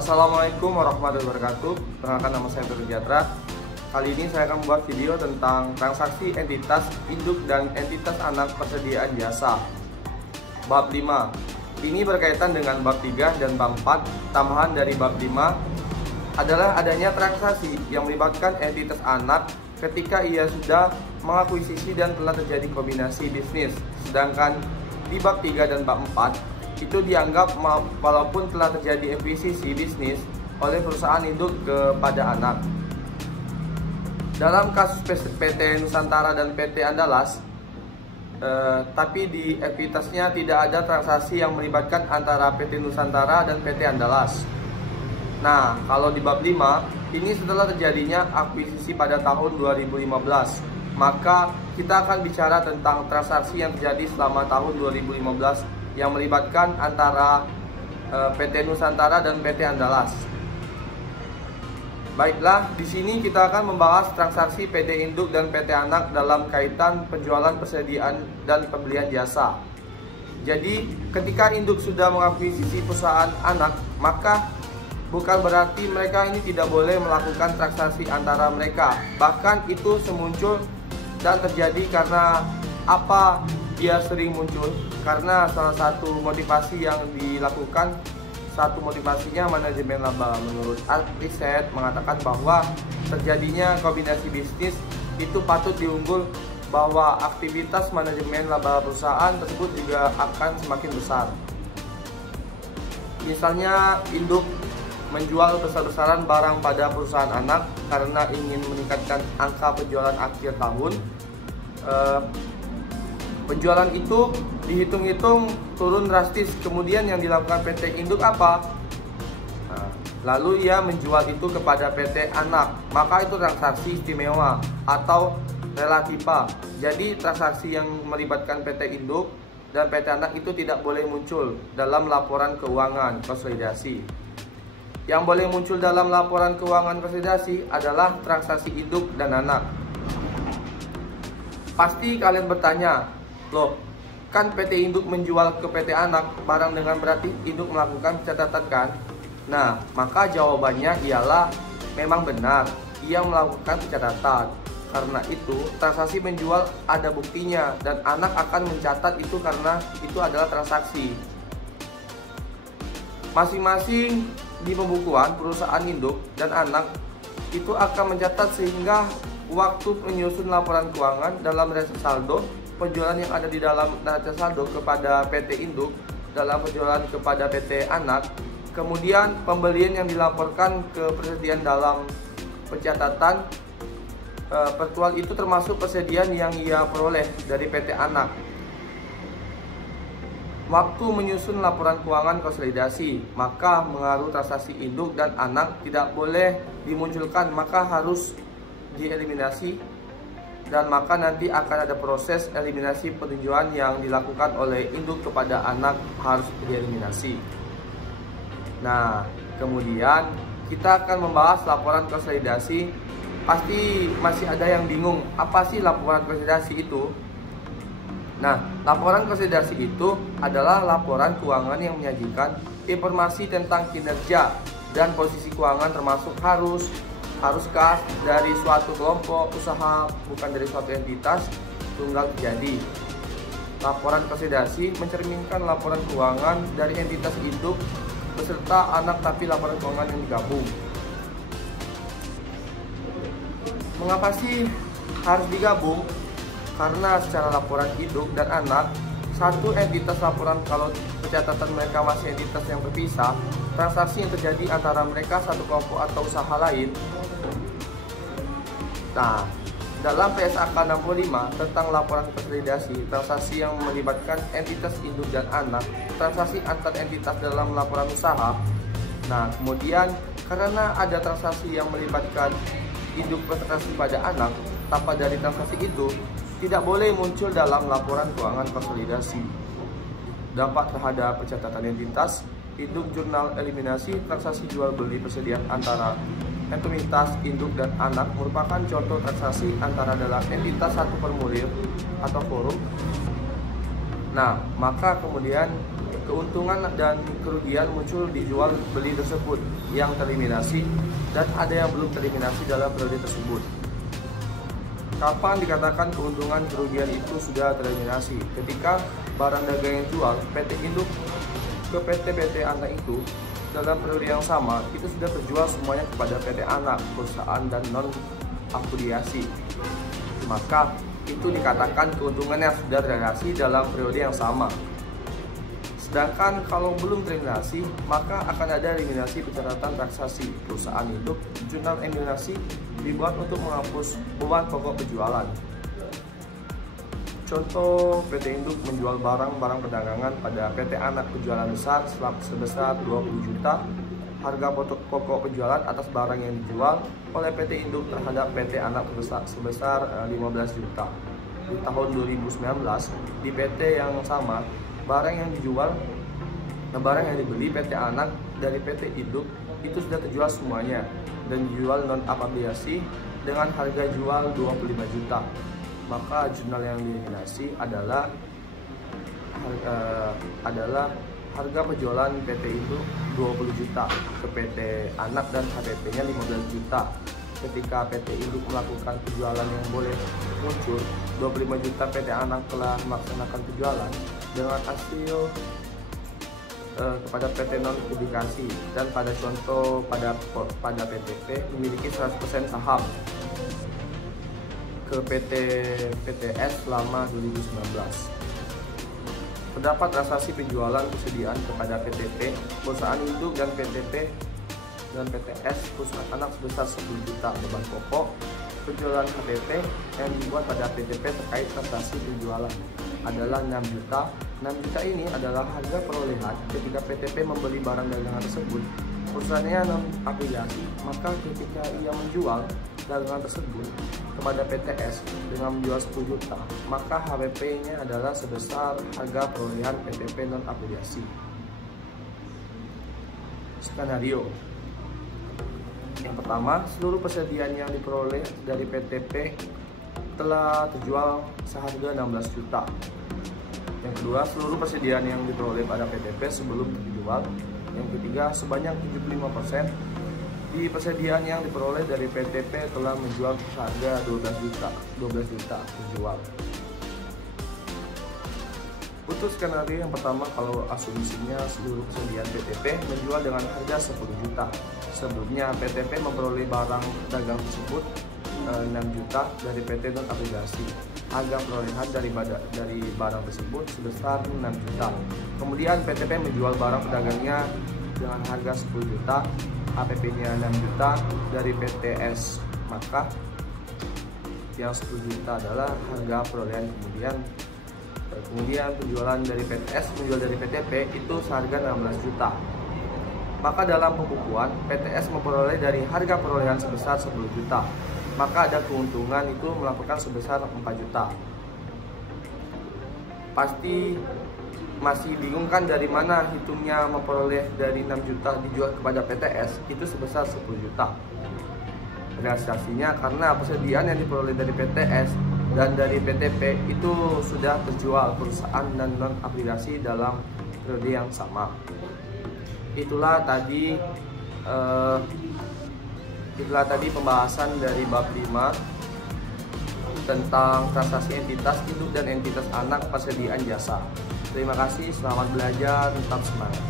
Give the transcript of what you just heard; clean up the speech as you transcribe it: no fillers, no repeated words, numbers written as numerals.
Assalamualaikum warahmatullahi wabarakatuh. Perkenalkan, nama saya Teguh Jatra. Kali ini saya akan membuat video tentang transaksi entitas induk dan entitas anak persediaan jasa. Bab 5. Ini berkaitan dengan bab 3 dan bab 4. Tambahan dari bab 5 adalah adanya transaksi yang melibatkan entitas anak ketika ia sudah mengakuisisi dan telah terjadi kombinasi bisnis. Sedangkan di bab 3 dan bab 4 itu dianggap walaupun telah terjadi akuisisi bisnis oleh perusahaan induk kepada anak. Dalam kasus PT Nusantara dan PT Andalas, tapi di ekuitasnya tidak ada transaksi yang melibatkan antara PT Nusantara dan PT Andalas. Nah, kalau di bab 5, ini setelah terjadinya akuisisi pada tahun 2015, maka kita akan bicara tentang transaksi yang terjadi selama tahun 2015 yang melibatkan antara PT Nusantara dan PT Andalas. Baiklah, di sini kita akan membahas transaksi PT induk dan PT anak dalam kaitan penjualan, persediaan, dan pembelian jasa. Jadi, ketika induk sudah mengakuisisi perusahaan anak, maka bukan berarti mereka ini tidak boleh melakukan transaksi antara mereka. Bahkan itu semuncul dan terjadi karena apa dia sering muncul? Karena salah satu motivasi yang dilakukan, satu motivasinya manajemen laba. Menurut riset mengatakan bahwa terjadinya kombinasi bisnis itu patut diunggul bahwa aktivitas manajemen laba perusahaan tersebut juga akan semakin besar. Misalnya induk menjual besar-besaran barang pada perusahaan anak karena ingin meningkatkan angka penjualan akhir tahun. Penjualan itu dihitung-hitung turun drastis. Kemudian yang dilakukan PT induk apa? Nah, lalu ia menjual itu kepada PT anak. Maka itu transaksi istimewa atau relatifa. Jadi transaksi yang melibatkan PT induk dan PT anak itu tidak boleh muncul dalam laporan keuangan konsolidasi. Yang boleh muncul dalam laporan keuangan konsolidasi adalah transaksi induk dan anak. Pasti kalian bertanya, loh, kan PT induk menjual ke PT anak barang dengan berarti induk melakukan pencatatan kan? Nah, maka jawabannya ialah memang benar, ia melakukan pencatatan. Karena itu, transaksi menjual ada buktinya dan anak akan mencatat itu karena itu adalah transaksi. Masing-masing di pembukuan perusahaan induk dan anak itu akan mencatat sehingga waktu menyusun laporan keuangan dalam neraca saldo, penjualan yang ada di dalam neraca saldo kepada PT induk dalam penjualan kepada PT anak, kemudian pembelian yang dilaporkan ke persediaan dalam pencatatan virtual itu termasuk persediaan yang ia peroleh dari PT anak. Waktu menyusun laporan keuangan konsolidasi, maka mengaruh transaksi induk dan anak tidak boleh dimunculkan, maka harus dieliminasi. Dan maka nanti akan ada proses eliminasi peninjauan yang dilakukan oleh induk kepada anak harus dieliminasi. Nah, kemudian kita akan membahas laporan konsolidasi. Pasti masih ada yang bingung, apa sih laporan konsolidasi itu? Nah, laporan konsolidasi itu adalah laporan keuangan yang menyajikan informasi tentang kinerja dan posisi keuangan, termasuk haruskah dari suatu kelompok usaha, bukan dari suatu entitas tunggal terjadi. Laporan konsolidasi mencerminkan laporan keuangan dari entitas induk beserta anak, tapi laporan keuangan yang digabung. Mengapa sih harus digabung? Karena secara laporan induk dan anak, satu entitas laporan kalau pencatatan mereka masih entitas yang berpisah, transaksi yang terjadi antara mereka satu kelompok atau usaha lain. Nah, dalam PSAK 65 tentang laporan konsolidasi, transaksi yang melibatkan entitas induk dan anak, transaksi antar entitas dalam laporan usaha. Nah, kemudian karena ada transaksi yang melibatkan induk transaksi pada anak, tanpa dari transaksi itu tidak boleh muncul dalam laporan keuangan konsolidasi. Dampak terhadap pencatatan entitas induk, jurnal eliminasi transaksi jual beli persediaan antara entitas induk dan anak merupakan contoh transaksi antara dalam entitas satu formulir atau forum Nah, maka kemudian keuntungan dan kerugian muncul di jual beli tersebut yang tereliminasi dan ada yang belum tereliminasi dalam periode tersebut. Kapan dikatakan keuntungan kerugian itu sudah tereliminasi? Ketika barang dagang yang jual PT induk ke PT anak itu dalam periode yang sama itu sudah terjual semuanya kepada PT anak, perusahaan dan non afiliasi. Maka itu dikatakan keuntungannya sudah tereliminasi dalam periode yang sama. Sedangkan kalau belum tereliminasi, maka akan ada eliminasi pencatatan transaksi. Perusahaan induk jurnal eliminasi dibuat untuk menghapus beban pokok penjualan. Contoh, PT induk menjual barang-barang perdagangan pada PT anak penjualan besar sebesar 20 juta. Harga pokok penjualan atas barang yang dijual oleh PT induk terhadap PT anak sebesar 15 juta. Di tahun 2019, di PT yang sama, barang yang dibeli PT anak dari PT induk itu sudah terjual semuanya dan dijual non afiliasi dengan harga jual 25 juta. Maka jurnal yang dieliminasi adalah harga penjualan PT itu 20 juta ke PT anak dan HPP-nya 15 juta. Ketika PT induk melakukan penjualan yang boleh muncul 25 juta, PT anak telah melaksanakan penjualan dengan hasil kepada PT non publikasi dan pada contoh pada PTP memiliki 100% saham ke PT PTS selama 2019. Terdapat transaksi penjualan persediaan kepada PTP, perusahaan induk dan PTP dan PTS perusahaan anak sebesar 10 juta. Beban pokok penjualan HPP yang dibuat pada PTP terkait transaksi penjualan adalah 6 juta. 6 juta ini adalah harga perolehan ketika PTP membeli barang dagangan tersebut. Perusahaannya non afiliasi, maka ketika ia menjual dagangan tersebut kepada PTS dengan menjual 10 juta, maka HPP-nya adalah sebesar harga perolehan PTP non afiliasi. Skenario yang pertama, seluruh persediaan yang diperoleh dari PTP telah terjual seharga 16 juta. Yang kedua, seluruh persediaan yang diperoleh pada PTP sebelum terjual. Yang ketiga, sebanyak 75% di persediaan yang diperoleh dari PTP telah menjual harga 12 juta terjual. Untuk skenario yang pertama, kalau asumsinya seluruh persediaan PTP menjual dengan harga 10 juta. Sebelumnya PTP memperoleh barang dagang tersebut 6 juta dari PT non afiliasi. Harga perolehan dari barang tersebut sebesar 6 juta. Kemudian PTP menjual barang pedagangnya dengan harga 10 juta, HPP-nya 6 juta dari PTS. Maka yang 10 juta adalah harga perolehan. Kemudian penjualan dari PTS menjual dari PTP itu seharga 16 juta. Maka dalam pembukuan PTS memperoleh dari harga perolehan sebesar 10 juta. Maka ada keuntungan itu melakukan sebesar 4 juta. Pasti masih bingung kan dari mana hitungnya memperoleh dari 6 juta dijual kepada PTS itu sebesar 10 juta. Realisasinya karena persediaan yang diperoleh dari PTS dan dari PTP itu sudah terjual perusahaan dan non afiliasi dalam periode yang sama. Itulah tadi pembahasan dari bab 5 tentang transaksi entitas induk dan entitas anak persediaan jasa. Terima kasih, selamat belajar, tetap semangat.